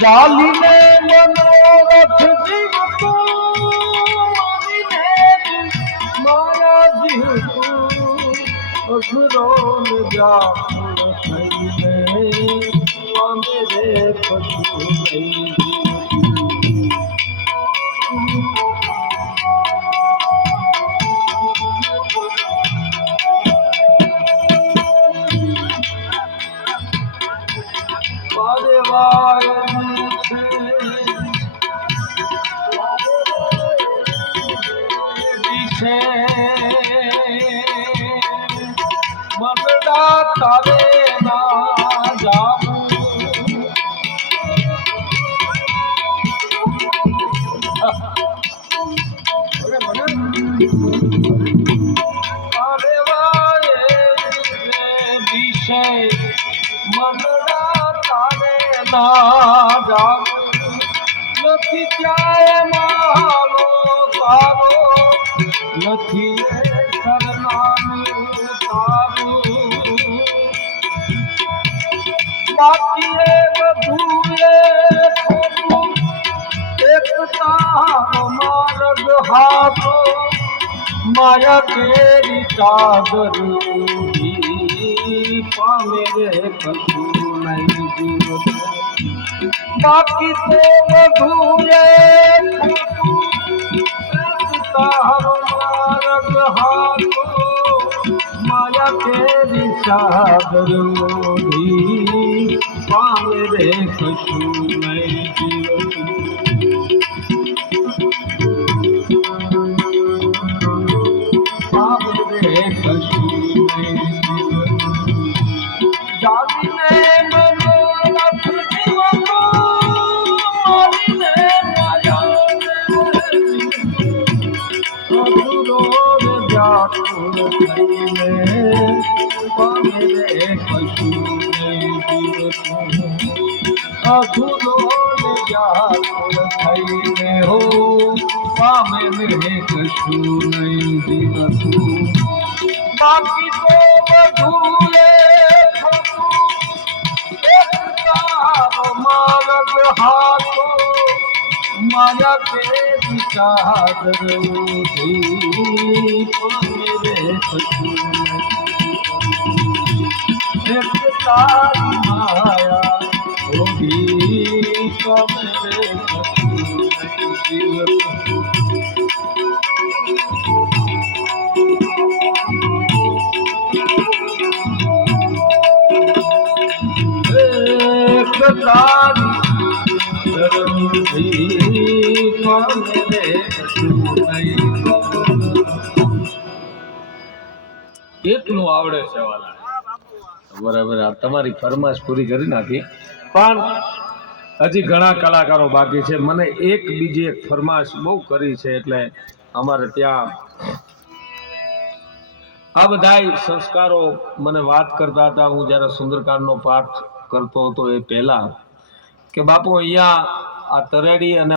જાલીને મનોરથ જીવતું મારા જીવતું અઘરો વ્યાકુળ થઈને પામે રે કશું નહીં મનડા તારે ના જાવું અરે વારે વિષય મનડા તારે ના જાવું નથી ચાય મારો તારો નથી સરનાનું તારું બાકી એ બધું ખોટું એક તારો માર્ગ હાથો માયા કેરી ચાદર પામે રે કશું નહીં જીવત બાકી તો બધું તારો માર્ગ હાથો માયા કેરી ચાદર પામે રે કશું નહીં જીવત અધૂરો વ્યાકુળ થઈને હો પામે રે કશું નહીં જીવતું બાકી તો બધું તારો માર્ગ હાથો માયા કે વિચાર પામે રે કશું એક તારી માયા હોગી પામે રે કશું જીવતું એટલું આવડે છે વાલા બરાબર તમારી ફરમાશ પૂરી કરી નાખી પણ હજી ઘણા કલાકારો બાકી છે મને એક બીજી એક ફરમાશ બહુ કરી છે એટલે અમારે ત્યાં આ બધા સંસ્કારો મને વાત કરતા હતા હું જ્યારે સુંદરકાંડનો પાઠ કરતો હતો એ પહેલા કે બાપુ અહીંયા આ તરેડી અને